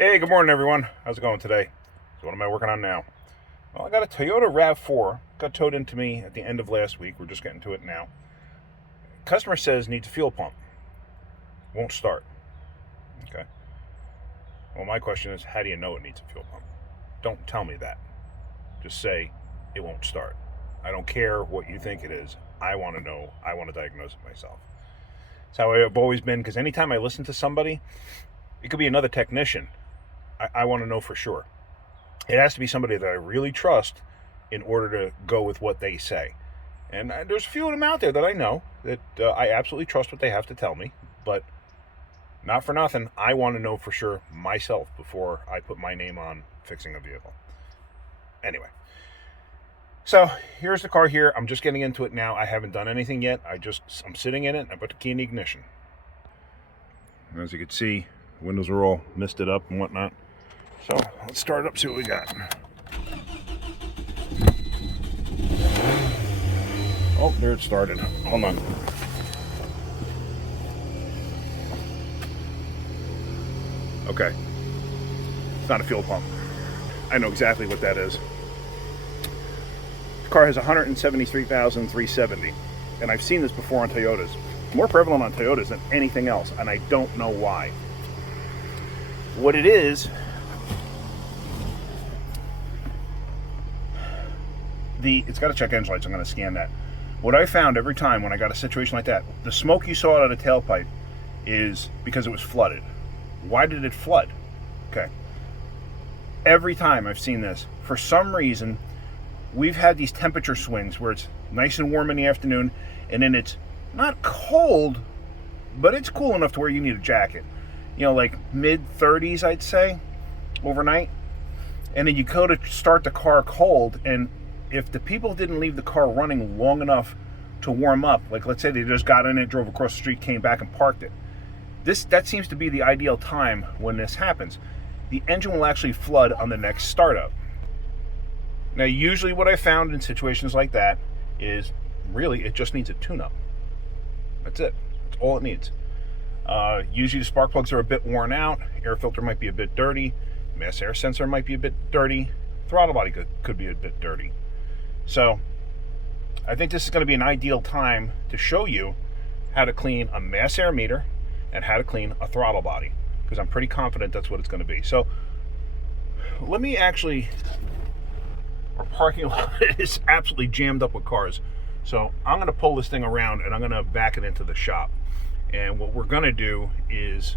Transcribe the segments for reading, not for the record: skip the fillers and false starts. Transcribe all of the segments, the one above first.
Hey, good morning, everyone. How's it going today? So what am I working on now? Well, I got a Toyota RAV4. Got towed into me at the end of last week. We're just getting to it now. Customer says needs a fuel pump. Won't start. Okay. Well, my question is, how do you know it needs a fuel pump? Don't tell me that. Just say it won't start. I don't care what you think it is. I want to know. I want to diagnose it myself. It's how I've always been, because anytime I listen to somebody, it could be another technician. I want to know for sure. It has to be somebody that I really trust in order to go with what they say. And there's a few of them out there that I know that I absolutely trust what they have to tell me, but not for nothing. I want to know for sure myself before I put my name on fixing a vehicle. Anyway, so here's the car here. I'm just getting into it now. I haven't done anything yet. I'm sitting in it. I put the key in the ignition. As you can see, windows are all misted up and whatnot. So let's start it up, see what we got. Oh, there it started. Hold on. Okay. It's not a fuel pump. I know exactly what that is. The car has 173,370, and I've seen this before on Toyotas. More prevalent on Toyotas than anything else, and I don't know why. What it is, it's got a check engine light, so I'm going to scan that. What I found every time when I got a situation like that, the smoke you saw out of the tailpipe is because it was flooded. Why did it flood? Okay. Every time I've seen this, for some reason, we've had these temperature swings where it's nice and warm in the afternoon, and then it's not cold, but it's cool enough to where you need a jacket. You know, like mid 30s, I'd say, overnight. And then you go to start the car cold, and if the people didn't leave the car running long enough to warm up, like let's say they just got in it, drove across the street, came back and parked it, that seems to be the ideal time when this happens. The engine will actually flood on the next startup. Now, usually what I found in situations like that is really it just needs a tune-up. That's it. That's all it needs. Usually the spark plugs are a bit worn out, air filter might be a bit dirty, mass air sensor might be a bit dirty, throttle body could be a bit dirty. So I think this is going to be an ideal time to show you how to clean a mass air meter and how to clean a throttle body, because I'm pretty confident that's what it's going to be. So let me actually, our parking lot is absolutely jammed up with cars. So I'm going to pull this thing around and I'm going to back it into the shop. And what we're going to do is,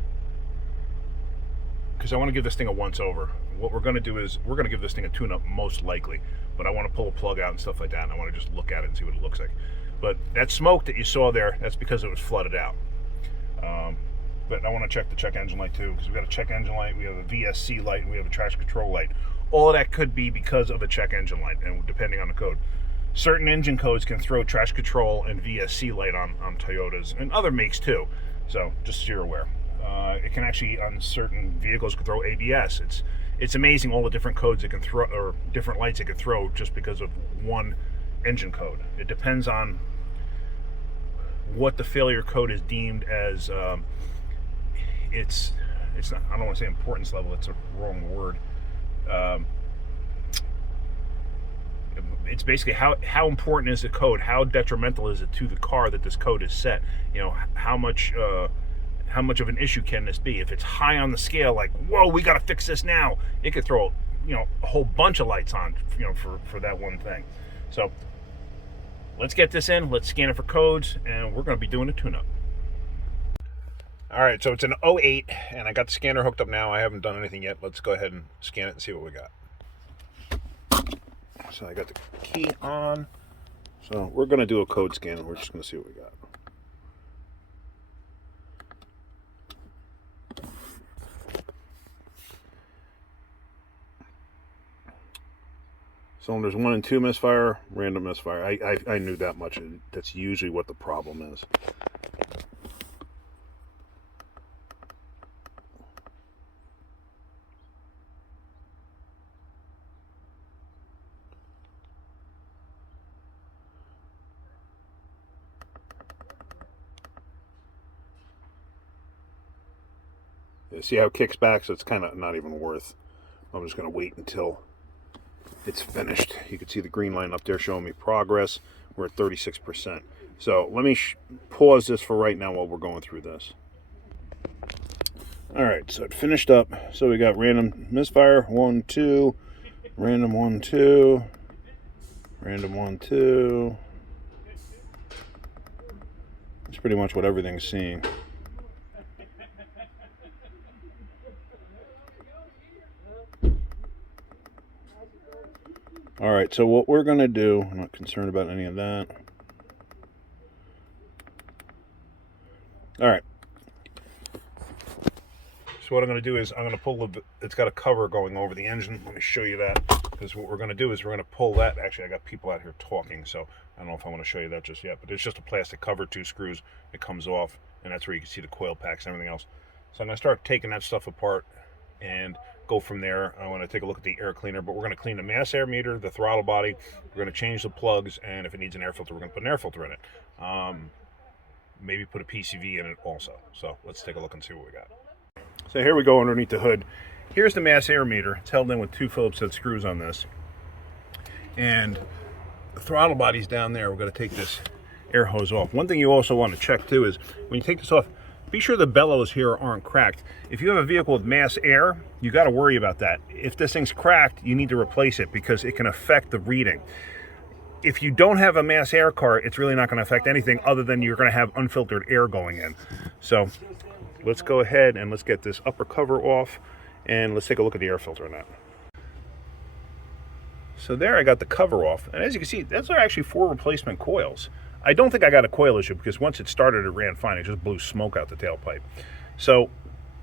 because I want to give this thing a once over, what we're going to do is we're going to give this thing a tune-up most likely, but I want to pull a plug out and stuff like that, and I want to just look at it and see what it looks like. But that smoke that you saw there, that's because it was flooded out. But I want to check the check engine light too, because we've got a check engine light, we have a VSC light, and we have a traction control light. All of that could be because of a check engine light, and depending on the code. Certain engine codes can throw traction control and VSC light on Toyotas, and other makes too, so just so you're aware. It can actually, on certain vehicles, can throw ABS. It's amazing all the different codes it can throw, or different lights it can throw just because of one engine code. It depends on what the failure code is deemed as. It's not, I don't want to say importance level, it's a wrong word. It's basically how important is the code, how detrimental is it to the car that this code is set. You know, how much of an issue can this be? If it's high on the scale, like, whoa, we got to fix this now, it could throw, a whole bunch of lights on, for that one thing. So let's get this in, let's scan it for codes, and we're going to be doing a tune-up. All right, so it's an 08, and I got the scanner hooked up now. I haven't done anything yet. Let's go ahead and scan it and see what we got. So I got the key on. So we're going to do a code scan, and we're just going to see what we got. Cylinders 1 and 2 misfire, random misfire. I knew that much, and that's usually what the problem is. see how it kicks back, so it's kind of not even worth. I'm just going to wait until it's finished. You can see the green line up there showing me progress. We're at 36%. So let me pause this for right now while we're going through this. All right, so it finished up. So we got random misfire, 1, 2, random 1, 2, random 1, 2. That's pretty much what everything's seeing. All right, so what we're going to do, I'm not concerned about any of that. All right. So what I'm going to do is I'm going to pull it's got a cover going over the engine. Let me show you that, because what we're going to do is we're going to pull that. Actually, I got people out here talking, so I don't know if I want to show you that just yet, but it's just a plastic cover, 2 screws. It comes off, and that's where you can see the coil packs and everything else. So I'm going to start taking that stuff apart and go from there. I want to take a look at the air cleaner, but we're going to clean the mass air meter, the throttle body. We're going to change the plugs, and if it needs an air filter, we're going to put an air filter in it. Maybe put a PCV in it also. So let's take a look and see what we got. So here we go underneath the hood. Here's the mass air meter. It's held in with 2 Phillips head screws on this. And the throttle body's down there. We're going to take this air hose off. One thing you also want to check too is when you take this off, be sure the bellows here aren't cracked. If you have a vehicle with mass air, you got to worry about that. If this thing's cracked, you need to replace it because it can affect the reading. If you don't have a mass air car, it's really not going to affect anything other than you're going to have unfiltered air going in. So let's go ahead and let's get this upper cover off and let's take a look at the air filter on that. So there I got the cover off, and as you can see, those are actually 4 replacement coils. I don't think I got a coil issue because once it started, it ran fine. It just blew smoke out the tailpipe. So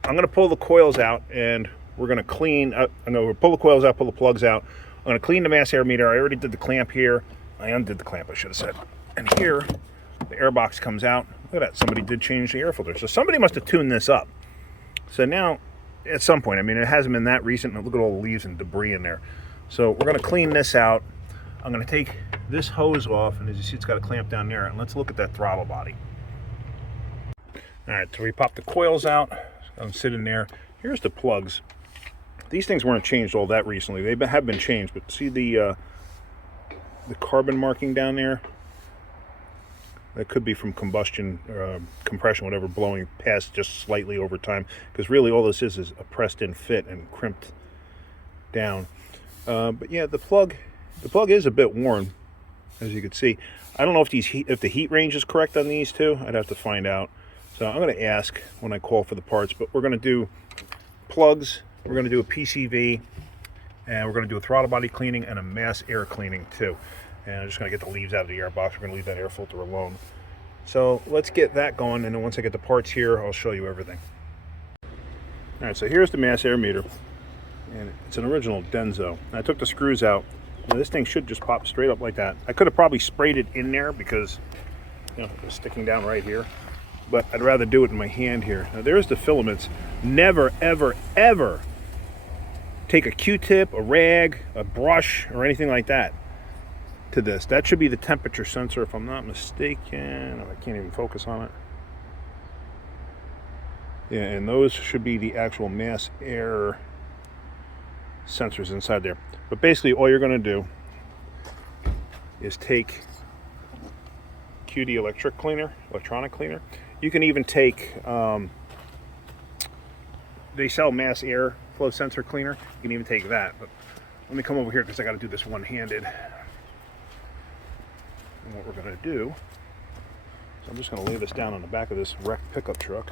I'm going to pull the coils out, and we're going to clean. I'm going to pull the coils out, pull the plugs out. I'm going to clean the mass air meter. I already did the clamp here. I undid the clamp, I should have said. And here, the air box comes out. Look at that. Somebody did change the air filter. So somebody must have tuned this up. So now, at some point, I mean, it hasn't been that recent. Look at all the leaves and debris in there. So we're going to clean this out. I'm going to take this hose off, and as you see, it's got a clamp down there. And let's look at that throttle body. All right, so we pop the coils out. I'm sitting there. Here's the plugs. These things weren't changed all that recently. They have been changed, but see the carbon marking down there? That could be from combustion, compression, whatever, blowing past just slightly over time. Because really all this is a pressed-in fit and crimped down. But yeah, the plug is a bit worn, as you can see. I don't know if the heat range is correct on these two. I'd have to find out. So I'm going to ask when I call for the parts. But we're going to do plugs. We're going to do a PCV, and we're going to do a throttle body cleaning and a mass air cleaning too. And I'm just going to get the leaves out of the air box. We're going to leave that air filter alone. So let's get that going, and then once I get the parts here, I'll show you everything. All right, so here's the mass air meter, and it's an original Denso. And I took the screws out. Now, this thing should just pop straight up like that. I could have probably sprayed it in there because, you know, it's sticking down right here. But I'd rather do it in my hand here. Now, there's the filaments. Never, ever, ever take a Q-tip, a rag, a brush, or anything like that to this. That should be the temperature sensor, if I'm not mistaken. I can't even focus on it. Yeah, and those should be the actual mass air sensors inside there. But basically, all you're going to do is take QD electronic cleaner. You can even take, they sell mass air flow sensor cleaner. You can even take that. But let me come over here because I got to do this one-handed. And what we're going to do, so I'm just going to lay this down on the back of this wrecked pickup truck.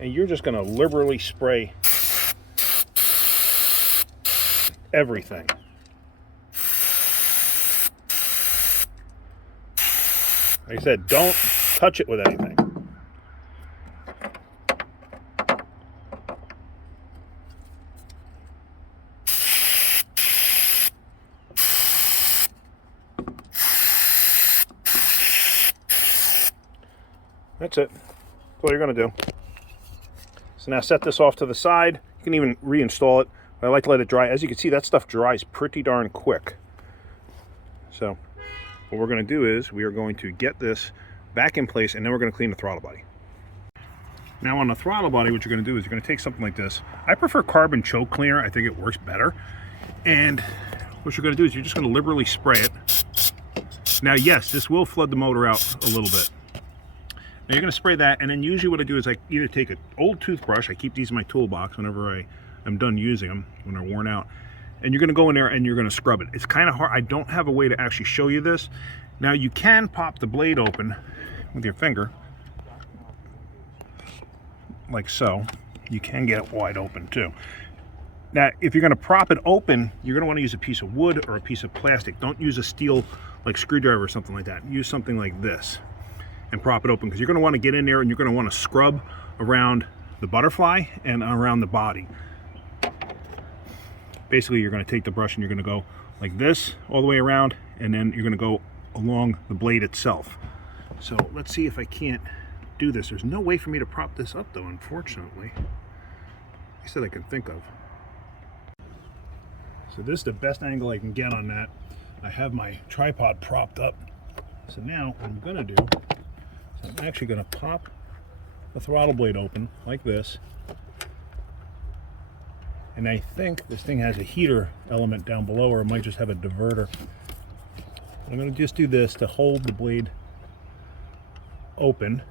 And you're just going to liberally spray everything. Like I said, don't touch it with anything. That's it. That's all you're going to do. So now set this off to the side. You can even reinstall it. But I like to let it dry. As you can see, that stuff dries pretty darn quick. So what we're going to do is we are going to get this back in place, and then we're going to clean the throttle body. Now on the throttle body, what you're going to do is you're going to take something like this. I prefer carbon choke cleaner. I think it works better. And what you're going to do is you're just going to liberally spray it. Now, yes, this will flood the motor out a little bit. Now you're going to spray that, and then usually what I do is I either take an old toothbrush. I keep these in my toolbox whenever I'm done using them, when they're worn out. And you're going to go in there and you're going to scrub it. It's kind of hard. I don't have a way to actually show you this. Now you can pop the blade open with your finger, like so. You can get it wide open too. Now, if you're going to prop it open, you're going to want to use a piece of wood or a piece of plastic. Don't use a steel, like screwdriver or something like that. Use something like this and prop it open, because you're going to want to get in there and you're going to want to scrub around the butterfly and around the body. Basically, you're going to take the brush and you're going to go like this all the way around, and then you're going to go along the blade itself. So let's see if I can't do this. There's no way for me to prop this up though, unfortunately. I said I could think of. So this is the best angle I can get on that. I have my tripod propped up. So now what I'm going to do is I'm actually going to pop the throttle blade open like this. And I think this thing has a heater element down below, or it might just have a diverter. I'm going to just do this to hold the blade open,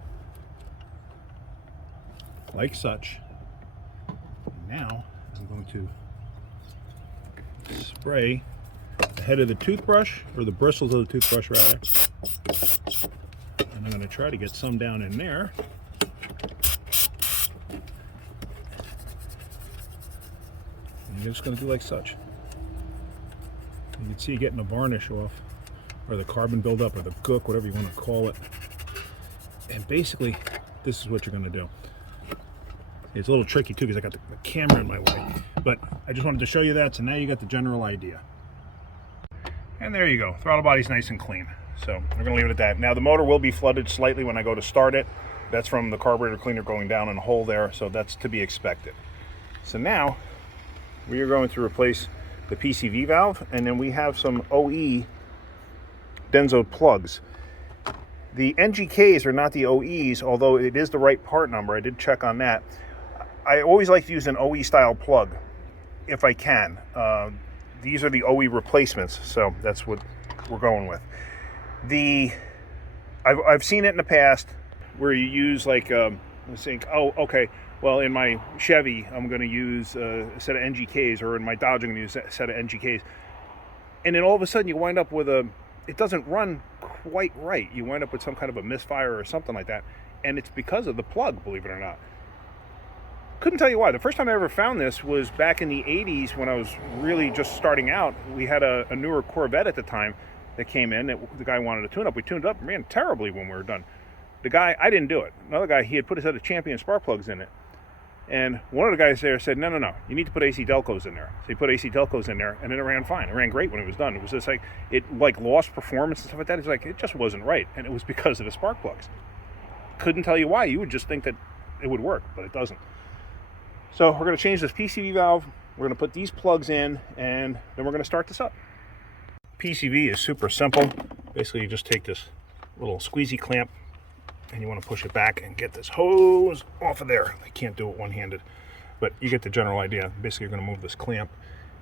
like such. Now I'm going to spray the head of the toothbrush, or the bristles of the toothbrush rather. And I'm going to try to get some down in there. And you're just going to do like such. You can see getting the varnish off, or the carbon buildup, or the gook, whatever you want to call it. And basically, this is what you're going to do. It's a little tricky too, because I got the camera in my way. But I just wanted to show you that, so now you got the general idea. And there you go. Throttle body's nice and clean. So we're going to leave it at that. Now the motor will be flooded slightly when I go to start it. That's from the carburetor cleaner going down in a hole there, so that's to be expected. So now we are going to replace the PCV valve, and then we have some OE Denso plugs. The NGKs are not the OEs, although it is the right part number. I did check on that. I always like to use an OE style plug if I can. These are the OE replacements, so that's what we're going with. I've seen it in the past where you use like let's think, oh, okay, well in my Chevy I'm going to use a set of NGKs, or in my Dodge I'm going to use a set of NGKs, and then all of a sudden you wind up with it doesn't run quite right. You wind up with some kind of a misfire or something like that, and it's because of the plug, believe it or not. Couldn't tell you why. The first time I ever found this was back in the 80s when I was really just starting out. We had a newer Corvette at the time that came in. The guy wanted a tune-up. We tuned it up, ran terribly when we were done. The guy, I didn't do it. Another guy, he had put a set of Champion spark plugs in it. And one of the guys there said, no, you need to put AC Delcos in there. So he put AC Delcos in there, and then it ran fine. It ran great when it was done. It was just like, it like lost performance and stuff like that. It's like, it just wasn't right. And it was because of the spark plugs. Couldn't tell you why. You would just think that it would work, but it doesn't. So we're going to change this PCV valve. We're going to put these plugs in, and then we're going to start this up. PCV is super simple. Basically, you just take this little squeezy clamp, and you want to push it back and get this hose off of there. I can't do it one-handed, but you get the general idea. Basically, you're going to move this clamp,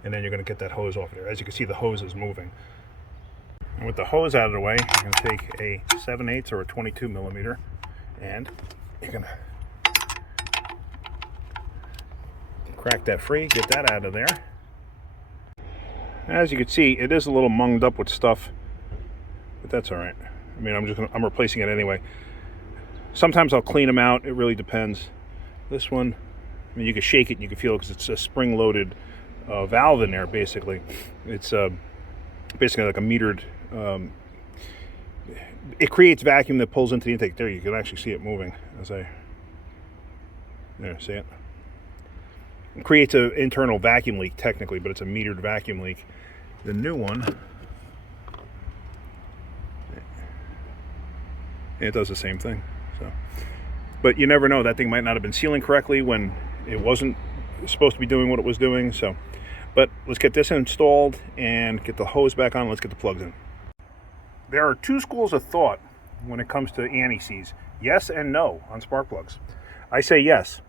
and then you're going to get that hose off of there. As you can see, the hose is moving. And with the hose out of the way, you're going to take a 7/8 or a 22 millimeter, and you're going to crack that free, get that out of there. As you can see, it is a little munged up with stuff, but that's all right. I mean, I'm replacing it anyway. Sometimes I'll clean them out. It really depends. This one, I mean, you can shake it and you can feel it because it's a spring-loaded valve in there. Basically, it's basically like a metered. It creates vacuum that pulls into the intake. There, you can actually see it moving as there. See it? It creates an internal vacuum leak technically, but it's a metered vacuum leak. The new one, it does the same thing. So, but you never know. That thing might not have been sealing correctly when it wasn't supposed to be doing what it was doing. So, but let's get this installed and get the hose back on. Let's get the plugs in. There are two schools of thought when it comes to anti-seize. Yes and no on spark plugs. I say yes.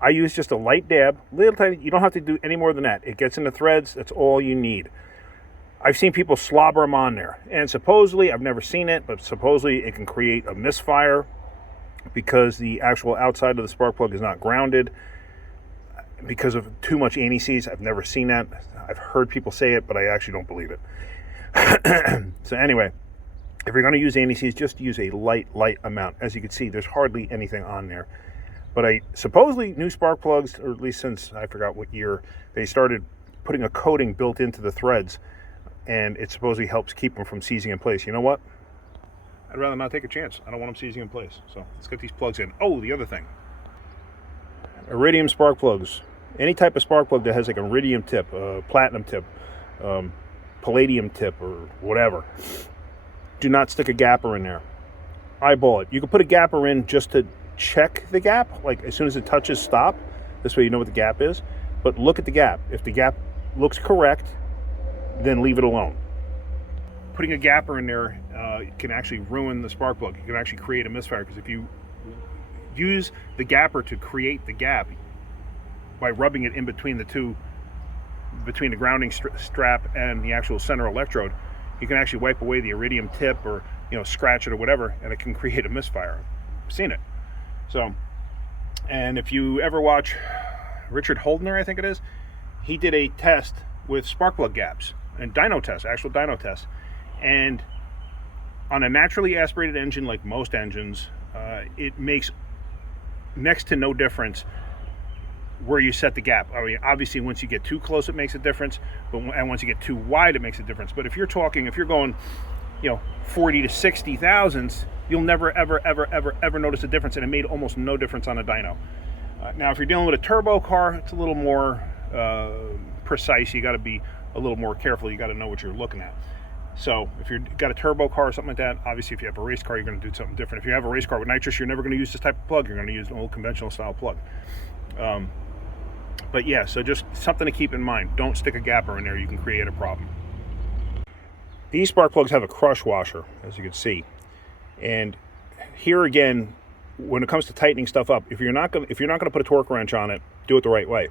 I use just a light dab, little tiny. You don't have to do any more than that. It gets in the threads. That's all you need. I've seen people slobber them on there, and supposedly, I've never seen it, but supposedly it can create a misfire because the actual outside of the spark plug is not grounded because of too much anti-seize. I've never seen that. I've heard people say it, but I actually don't believe it. So anyway, if you're going to use anti-seize, just use a light amount. As you can see, there's hardly anything on there. But supposedly new spark plugs, or at least since I forgot what year, they started putting a coating built into the threads, and it supposedly helps keep them from seizing in place. You know what? I'd rather not take a chance. I don't want them seizing in place. So let's get these plugs in. Oh, the other thing. Iridium spark plugs. Any type of spark plug that has like a iridium tip, platinum tip, palladium tip, or whatever. Do not stick a gapper in there. Eyeball it. You can put a gapper in just to check the gap, like as soon as it touches, stop. This way you know what the gap is. But look at the gap. If the gap looks correct, then leave it alone. Putting a gapper in there can actually ruin the spark plug. You can actually create a misfire, because if you use the gapper to create the gap by rubbing it in between the two, between the grounding strap and the actual center electrode, you can actually wipe away the iridium tip, or scratch it or whatever, and it can create a misfire. I've seen it. So, and if you ever watch Richard Holdner, I think it is, he did a test with spark plug gaps and dyno test, actual dyno test, and on a naturally aspirated engine like most engines, it makes next to no difference where you set the gap. I mean, obviously once you get too close it makes a difference, and once you get too wide it makes a difference. But if you're going 40 to 60 thousandths, you'll never ever notice a difference, and it made almost no difference on a dyno. Now if you're dealing with a turbo car, it's a little more precise. You got to be a little more careful. You got to know what you're looking at. So if you've got a turbo car or something like that, obviously if you have a race car, you're going to do something different. If you have a race car with nitrous, you're never going to use this type of plug. You're going to use an old conventional style plug. But yeah, so just something to keep in mind. Don't stick a gapper in there. You can create a problem. These spark plugs have a crush washer, as you can see. And here again, when it comes to tightening stuff up, if you're not going to put a torque wrench on it, do it the right way.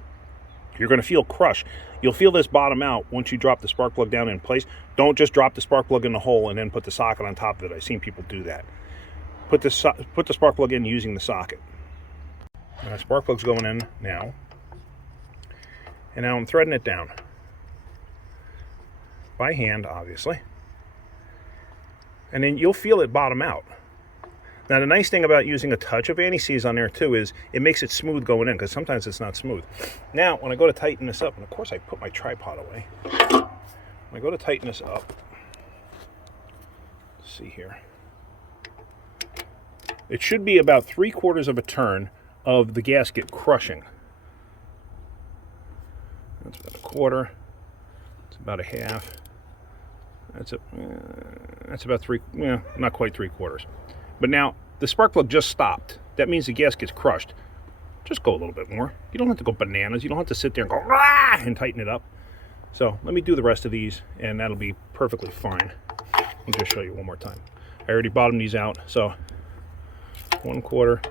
You're going to feel crush. You'll feel this bottom out once you drop the spark plug down in place. Don't just drop the spark plug in the hole and then put the socket on top of it. I've seen people do that. Put the spark plug in using the socket. Now, spark plug's going in now. And now I'm threading it down. By hand, obviously. And then you'll feel it bottom out. Now the nice thing about using a touch of anti-seize on there too is it makes it smooth going in, because sometimes it's not smooth. Now when I go to tighten this up, and of course I put my tripod away. When I go to tighten this up, let's see here. It should be about 3/4 of a turn of the gasket crushing. That's about 1/4. It's about 1/2. That's about 3, not quite 3/4. But now the spark plug just stopped. That means the gasket's crushed. Just go a little bit more. You don't have to go bananas. You don't have to sit there and go rah and tighten it up. So let me do the rest of these, and that'll be perfectly fine. Let me just show you one more time. I already bottomed these out. So 1/4,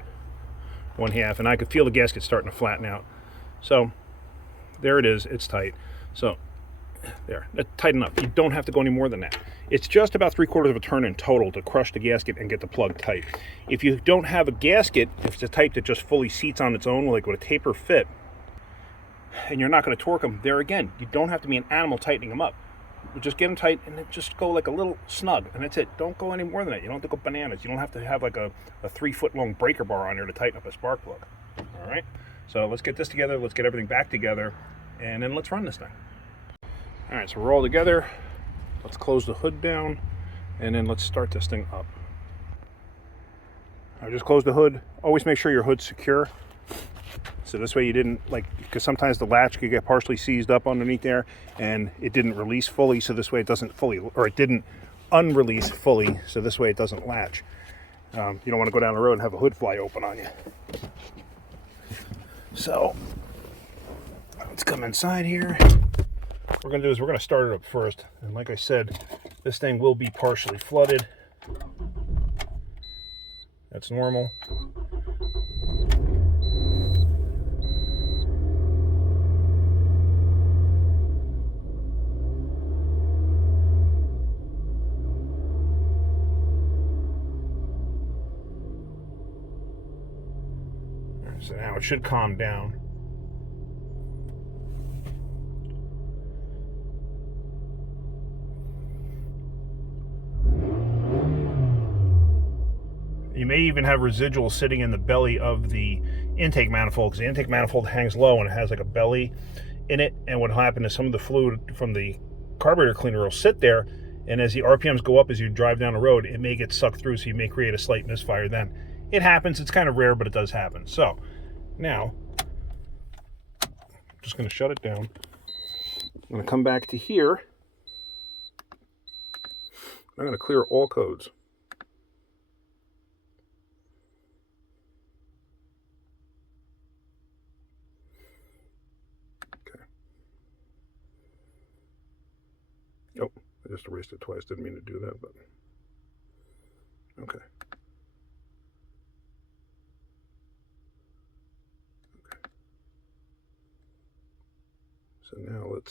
1/2, and I could feel the gasket starting to flatten out. So there it is. It's tight. So there, tighten up. You don't have to go any more than that. It's just about 3/4 of a turn in total to crush the gasket and get the plug tight. If you don't have a gasket, if it's the type that just fully seats on its own, like with a taper fit, and you're not going to torque them, there again, you don't have to be an animal tightening them up. Just get them tight and then just go like a little snug, and that's it. Don't go any more than that. You don't have to go bananas. You don't have to have like a 3-foot long breaker bar on there to tighten up a spark plug. All right, so let's get this together. Let's get everything back together, and then let's run this thing. All right, so we're all together. Let's close the hood down, and then let's start this thing up. I just close the hood. Always make sure your hood's secure. So this way you didn't, because sometimes the latch could get partially seized up underneath there, and it didn't release fully, so this way it doesn't fully, or it didn't unrelease fully, so this way it doesn't latch. You don't want to go down the road and have a hood fly open on you. So let's come inside here. What we're going to do is we're going to start it up first, and like I said, this thing will be partially flooded. That's normal. So now it should calm down. You may even have residuals sitting in the belly of the intake manifold, because the intake manifold hangs low and it has like a belly in it. And what will happen is some of the fluid from the carburetor cleaner will sit there, and as the RPMs go up as you drive down the road, it may get sucked through, so you may create a slight misfire then. It happens. It's kind of rare, but it does happen. So now I'm just going to shut it down. I'm going to come back to here. I'm going to clear all codes. Okay. Oh, I just erased it twice. Didn't mean to do that, but okay. So now I'm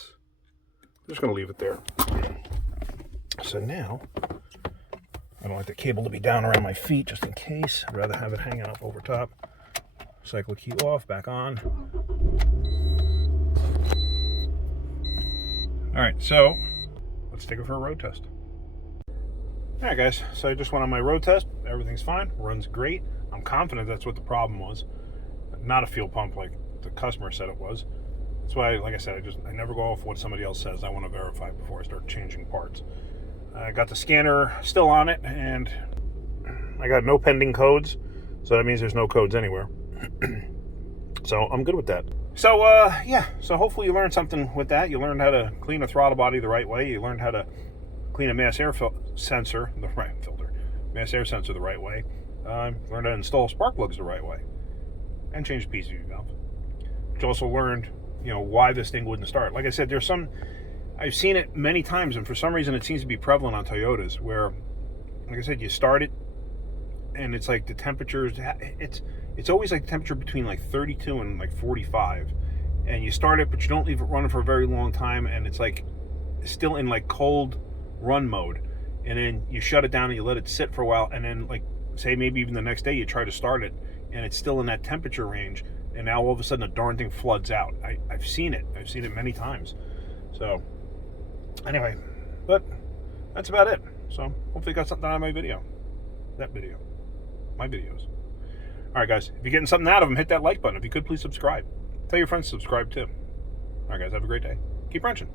just going to leave it there. So now, I don't like the cable to be down around my feet just in case. I'd rather have it hanging up over top. Cycle key off, back on. All right, so let's take it for a road test. All right, guys, so I just went on my road test. Everything's fine, runs great. I'm confident that's what the problem was. Not a fuel pump like the customer said it was. That's why, like I said, I never go off what somebody else says. I want to verify before I start changing parts. I got the scanner still on it, and I got no pending codes, so that means there's no codes anywhere. So I'm good with that. So yeah, so hopefully you learned something with that. You learned how to clean a throttle body the right way. You learned how to clean a mass air sensor, the right filter, mass air sensor the right way. Learned how to install spark plugs the right way, and change the PCV valve. But you also learned, why this thing wouldn't start. Like I said, I've seen it many times, and for some reason it seems to be prevalent on Toyotas, where, like I said, you start it, and it's like the temperatures, it's always like the temperature between like 32 and like 45, and you start it, but you don't leave it running for a very long time, and it's like still in like cold run mode, and then you shut it down and you let it sit for a while, and then like say maybe even the next day you try to start it, and it's still in that temperature range, and now all of a sudden the darn thing floods out. I've seen it many times. So anyway, but that's about it. So hopefully you got something out of my video. My videos. All right, guys, if you're getting something out of them, hit that like button. If you could, please subscribe. Tell your friends to subscribe too. All right, guys, have a great day. Keep wrenching.